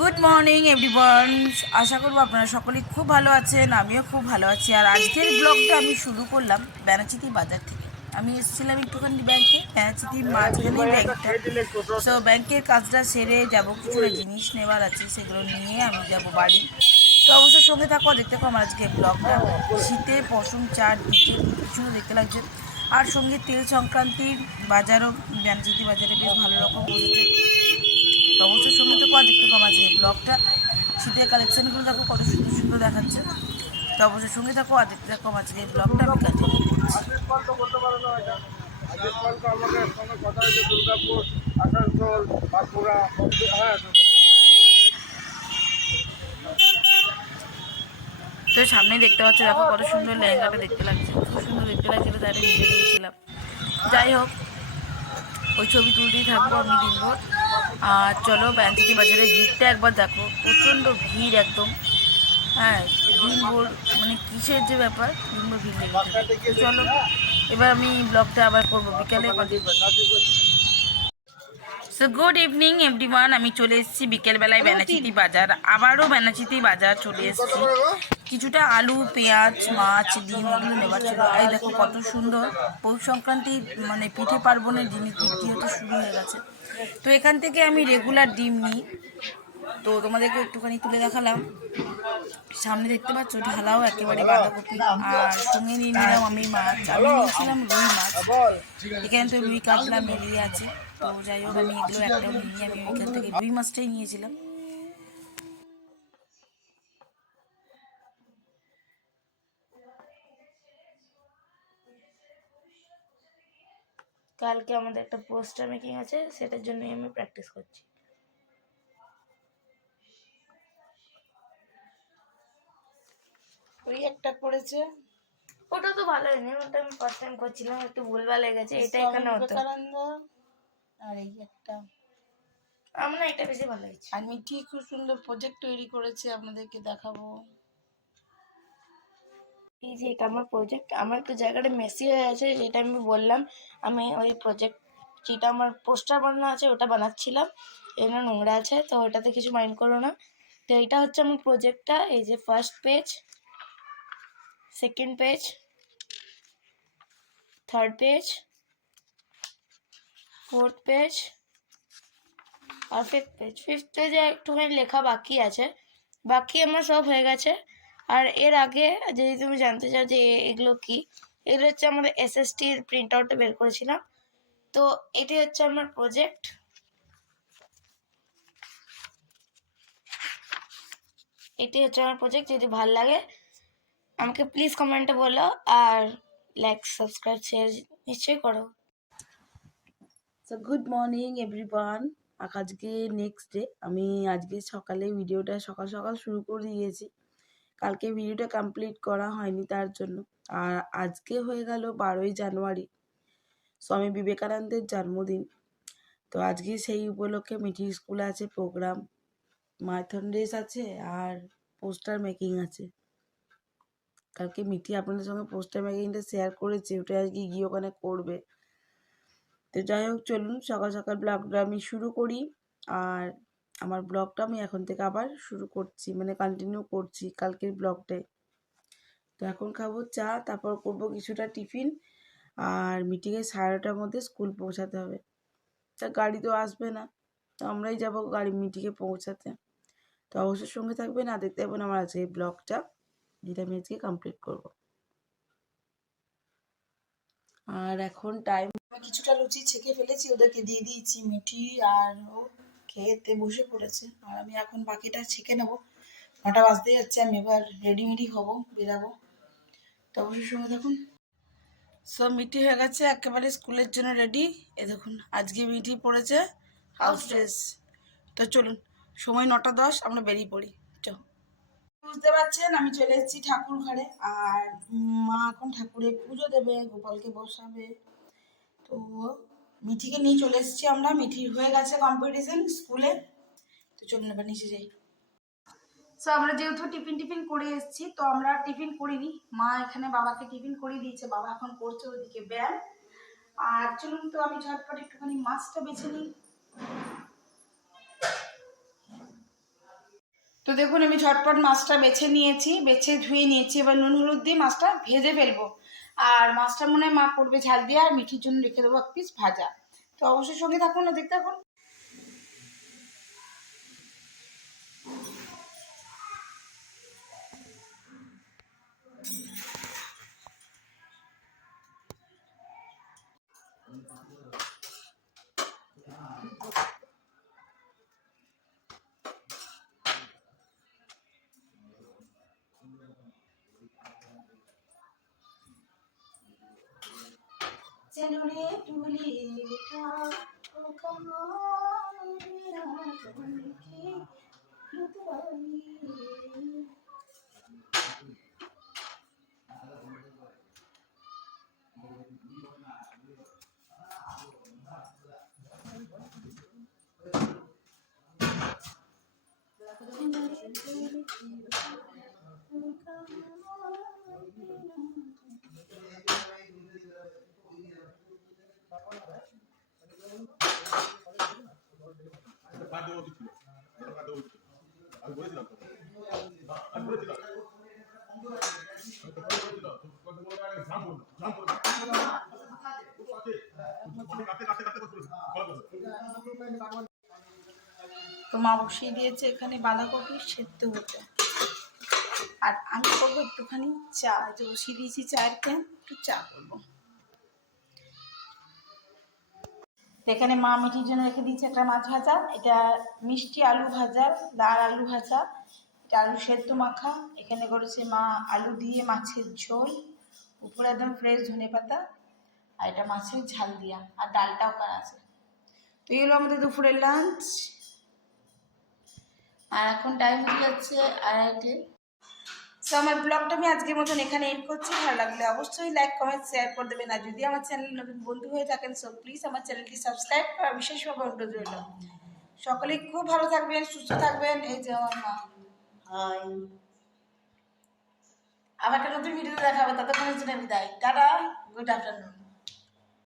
Good morning everyone. আশা করবো আপনারা সকলেই খুব ভালো আছেন, আমিও খুব ভালো আছি। আর আজকের ব্লগটা আমি শুরু করলাম বেনাচিতি বাজার থেকে। আমি এসেছিলাম একটুখানি ব্যাংকে, বেনাচিতির মাঝখানেই ব্যাংকটা। সো ব্যাংকের কাজটা সেরে যাব, কিছু জিনিস নেওয়ার আছে, সেগুলো নিয়ে আমি যাব বাড়ি। তো অবশ্যই সঙ্গে থাকো, দেখতে থাকো আমার আজকে ব্লগটা। শীতে পশম চারদিকে কিছু দেখতে লাগছে। আর সঙ্গে তেল সংক্রান্তির বাজারও বেনাচিতি বাজারে বেশ ভালো রকম বসেছে। তো অবশ্যই সঙ্গে তো দেখতে কম আছে এই ব্লগটা। শীতের কালেকশানগুলো দেখো কত সুন্দর সুন্দর দেখাচ্ছে। তো অবশ্যই সঙ্গে থাকো আর দেখতে কম আছে এই ব্লগটা আমি কন্টিনিউ করছি। তো সামনে দেখতে পাচ্ছি, দেখো কত সুন্দর লেহেঙ্গাটা দেখতে লাগছে, খুব সুন্দর দেখতে লাগছিল, তাই ভিডিও তুলছিলাম। যাই হোক, ওই ছবি তুলতেই থাকবো আমি দিনভর। আর চলো বেনাচিতি বাজারে ভিড়টা একবার দেখো, প্রচণ্ড ভিড় একদম। হ্যাঁ, দিনভর মানে কিসের যে ব্যাপার, দিনভর ভিড় লেগে থাকে। তো চলো এবার আমি ব্লগটা আবার করবো বিকালে। সো গুড ইভিনিং এভরিওয়ান, আমি চলে এসেছি বিকেলবেলায় বেনাচিতি বাজার। আবারও বেনাচিতি বাজার চলে এসেছি। কিছুটা আলু, পেঁয়াজ, মাছ, ডিম এগুলো নেওয়ার ছিল। এই দেখো কত সুন্দর পৌষ সংক্রান্তি, মানে পিঠে পার্বণের জিনিস বিক্রি হতে শুরু হয়ে গেছে। তো এখান থেকে আমি রেগুলার ডিম নিই, তো তোমাদেরকে একটুখানি তুলে দেখালাম। সামনে দেখতে পাচ্ছ ঢালাও একেবারে বাঁধাকপি। আর সঙ্গে নিয়ে নিলাম আমি মাছ, আমি নিয়েছিলাম রুই মাছ। এখানে তো রুই কাতলা মিলিয়ে আছে। তো যাই হোক, আমি এগুলো একটাও নিয়ে আমি এখান থেকে রুই মাছটাই নিয়েছিলাম। কালকে আমাদের একটা পোস্টার মেকিং আছে, সেটার জন্যই আমি প্র্যাকটিস করছি। ওই একটা করেছে, ওটা তো ভালো হয়নি, ওটা আমি ফার্স্ট টাইম করছিলাম, একটু ভুলভাল হয়ে গেছে। এটা এখানে হতো। বিবেকানন্দ আর এই একটা, আমার না এটা বেশি ভালো হয়েছে। আর মিঠি খুব সুন্দর প্রজেক্ট তৈরি করেছে, আপনাদেরকে দেখাবো। এই যে এটা আমার প্রজেক্ট, আমার একটু জায়গাটা মেসি হয়ে আছে, যেটা আমি বললাম। আমি ওই প্রজেক্ট, যেটা আমার পোস্টার বানানো আছে ওটা বানাচ্ছিলাম। এখানে নোংরা আছে, তো ওটাতে কিছু মাইন্ড করো না। তো এটা হচ্ছে আমার প্রজেক্টটা। এই যে first page, second page, third page, fourth page আর ফিফথ পেজ। ফিফথ পেজে একটুখানি লেখা বাকি আছে, বাকি আমার সব হয়ে গেছে। আর এর আগে যদি তুমি জানতে চাও যে এগুলো কি, এগুলো হচ্ছে আমাদের এসএসটির প্রিন্ট আউটটা বের করেছিলাম। তো এটি হচ্ছে আমার প্রজেক্ট। এটি হচ্ছে আমার প্রজেক্ট। যদি ভালো লাগে আমাকে প্লিজ কমেন্টে বলো, আর লাইক সাবস্ক্রাইব শেয়ার নিশ্চয়ই করো। So good morning everyone. আজকে নেক্সট ডে। আমি আজকে সকালে ভিডিওটা সকাল সকাল শুরু করে দিয়েছি, কালকে ভিডিওটা কমপ্লিট করা হয়নি তার জন্য। আর আজকে হয়ে গেল 12ই জানুয়ারি, স্বামী বিবেকানন্দের জন্মদিন। তো আজকে সেই উপলক্ষে মিঠির স্কুলে আছে প্রোগ্রাম, মারাথন রেস আছে আর পোস্টার মেকিং আছে। কালকে মিঠি আপনাদের সঙ্গে পোস্টার মেকিংটা শেয়ার করেছে, ওটা আজকে গিয়ে ওখানে করবে। তো যাই হোক, চলুন সকাল সকাল ব্লগটা আমি শুরু করি। আর আমার ব্লগটা আমি এখন থেকে আবার শুরু করছি, মানে কন্টিনিউ করছি কালকের ব্লগটাই। তো এখন খাবো চা, তারপর করবো কিছুটা টিফিন। আর মিটিংয়ে 11:30টার মধ্যে স্কুল পৌঁছাতে হবে। তা গাড়ি তো আসবে না, তো আমরাই যাবো গাড়ি মিটিংয়ে পৌঁছাতে। তো অবশ্যই সঙ্গে থাকবেন, আর দেখতে পাবেন আমার আজকে এই ব্লগটা, যেটা আমি আজকে কমপ্লিট করব। আর এখন টাইম, কিছুটা লুচি ছেঁকে ফেলেছি, ওদেরকে দিয়ে দিয়েছি। মিঠি আর ও খেতে বসে পড়েছে, আর আমি এখন বাকিটা ছেঁকে নেবো। 9টা বাজতে যাচ্ছে, আমি এবার রেডি হবো, বেরাবো। তো অবশ্যই সঙ্গে থাকুন। সব মিঠি হয়ে গেছে একেবারে স্কুলের জন্য রেডি। এ দেখুন, আজকে মিঠি পড়েছে হাউস ড্রেস। তো চলুন, সময় 9টা 10, আমরা বেরিয়ে পড়ি। চল। বুঝতে পারছেন আমি চলে এসেছি ঠাকুর ঘরে, আর মা এখন ঠাকুরের পুজো দেবে, গোপালকে বসাবে। তো মিঠিকে নিয়ে চলে এসেছি আমরা, মিঠির হয়ে গেছে কম্পিটিশন স্কুলে। তো চলুন এবার নিচে যাই। সো আমরা যেহেতু টিফিন করে এসেছি, তো আমরা টিফিন করিনি, মা এখানে বাবাকে টিফিন করিয়ে দিয়েছে, বাবা এখন করছে ওদিকে ব্যায়াম। আর চলুন, তো আমি ঝটপট একটুখানি মাছটা বেছে নিই। তো দেখুন আমি ঝটপট মাছটা বেছে নিয়েছি, বেছে ধুয়ে নিয়েছি। এবার নুন হলুদ দিয়ে মাছটা ভেজে ফেলবো। আর মাছটা মনে হয় মা করবে ঝাল দিয়ে, আর মিঠির জন্য রেখে দেবো এক পিস ভাজা। তো অবশ্যই সঙ্গে থাকুন না, দেখতে থাকুন। चलो रे डोली उठा ओ कमाल मेरा मन की रुतवानी। তো মা বসিয়ে দিয়েছে এখানে বাঁধাকপি সেদ্ধ হতে। আর আমি করবো একটুখানি চা, যে বসিয়ে দিয়েছি চায়ের ক্যান, একটু চা করবো। এখানে মা মিঠির জন্য রেখে দিয়েছে একটা মাছ ভাজা, এটা মিষ্টি আলু ভাজা, লাল আলু ভাজা, এটা আলু সেদ্ধ মাখা। এখানে করেছে মা আলু দিয়ে মাছের ঝোল, উপরে একদম ফ্রেশ ধনেপাতা, আর এটা মাছের ঝাল দিয়া, আর ডালটাও করা আছে। তো এই হলো আমাদের দুপুরের লাঞ্চ। আর এখন টাইম হয়ে যাচ্ছে 2:30। সো আমার ব্লগটা আমি আজকের মতন এখানে এন্ড করছি। ভালো লাগলে অবশ্যই লাইক কমেন্ট শেয়ার করে দেবেন। আর যদি আমার চ্যানেল নতুন বন্ধু হয়ে থাকেন, সো প্লিজ আমার চ্যানেলটি সাবস্ক্রাইব করা বিশেষভাবে অনুরোধ রইল। সকলেই খুব ভালো থাকবেন, সুস্থ থাকবেন। এই যে আমার মা, হাই। আবার একটা নতুন ভিডিওতে দেখা হবে, ততক্ষণের জন্য বিদায়, টাটা, গুড আফটারনুন।